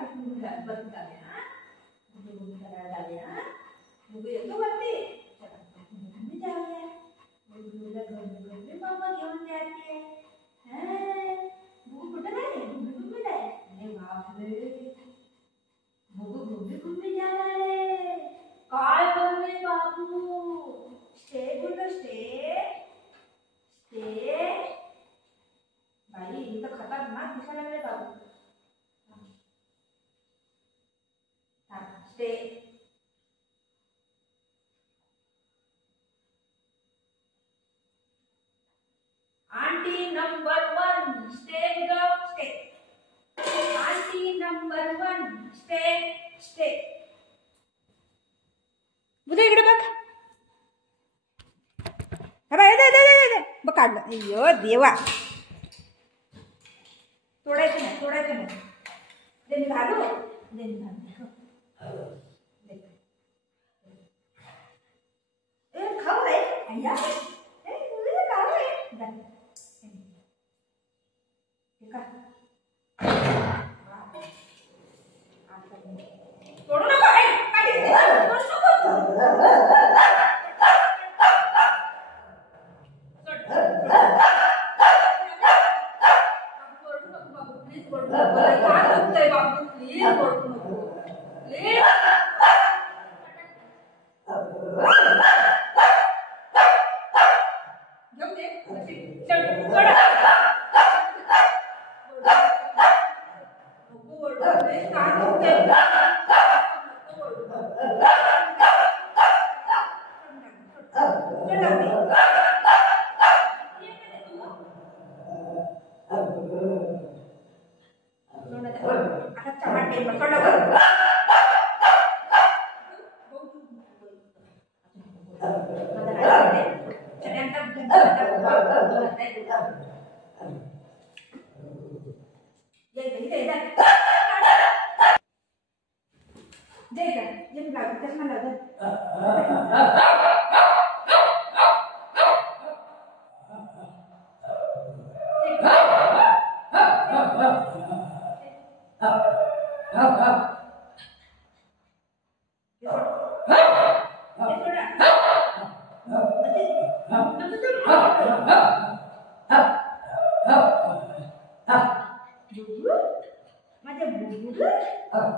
गुगु बंद झाले हा गुगु करायला झाले हा गुगु येतो वरती चला आम्ही जाऊया गुगुला गुगु मम्मा घेऊन जाते गुगु कुठे आहे गुगु आहे अरे बापरे गुगु घुमने जाणार आहे काय करणे बाबू स्टे बोलो स्टे भाई इथं खतरनाक दिसायला लागले बाबू stay aunty number 1 stay go stay aunty number 1 stay Buddha इकडे बघ बघ काढलं अय्यो देवा तोडायचं नाही देन घालू ए खाऊ रे अय्या ए तुझे खाऊ रे का तोडू नको काढी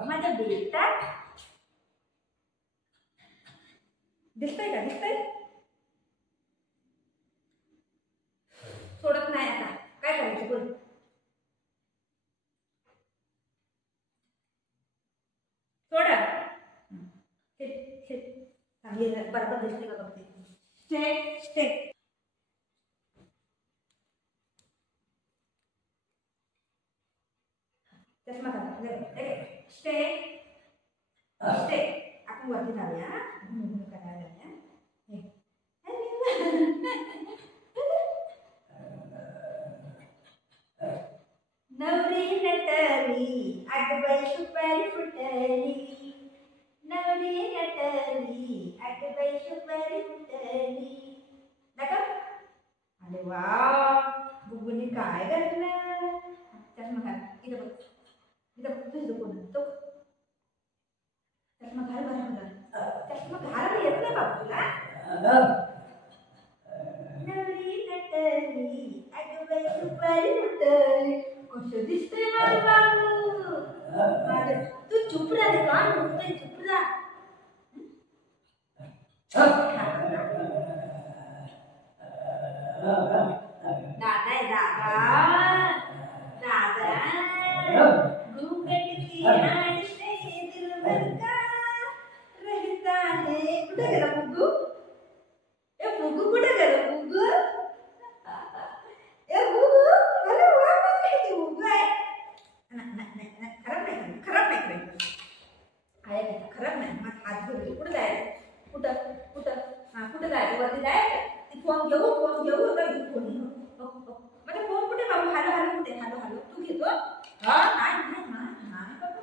माझा बेटा दिसतंय का सोडत नाही आता काय करायचं बोल सोडा चांगली बरोबर दिसते का बघते स्टे चष्मा स्टे आपण वरती जाऊया करायला जाऊया नवरी नटली आगबाई सुपारी फुटली नवरी नटली आगबाई सुपारी फुटली दाखव अरे वा गुगुनी काय घातलं चष्मा घाल इथं बघ तुझं कोण तो चष्मा घाल चष्मा घालायला येत नाही बाबू तुला नवरी नटली आगबाई सुपारी फुटली कसं दिसतंय माझं बाबू तू चुप राहा कान उठतंय चुप राहा दादा आहे दादा घूंघट की आईशे दिल भर का रहता है कुठे गेला बुगू ए बुगू कुठे गेला बुगू ए बुगू अरे वा किती बुगू आहे खराब नाही आहे खराब नाही मग हात घेऊ कुठे जायचं कुठे जायचं वरती जायचं फोन घेऊ का फोन माझा फोन कुठे बाबू हॅलो कुठे हॅलो तू घेतो हा नाही बाबू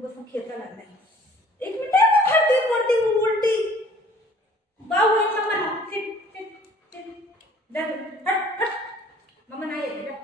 बसून खेळता लागलाय. एक मिनिट खाते पडते उलटी. बाऊ आहे मम्मा. जा हट हट. मम्मा नाही येते.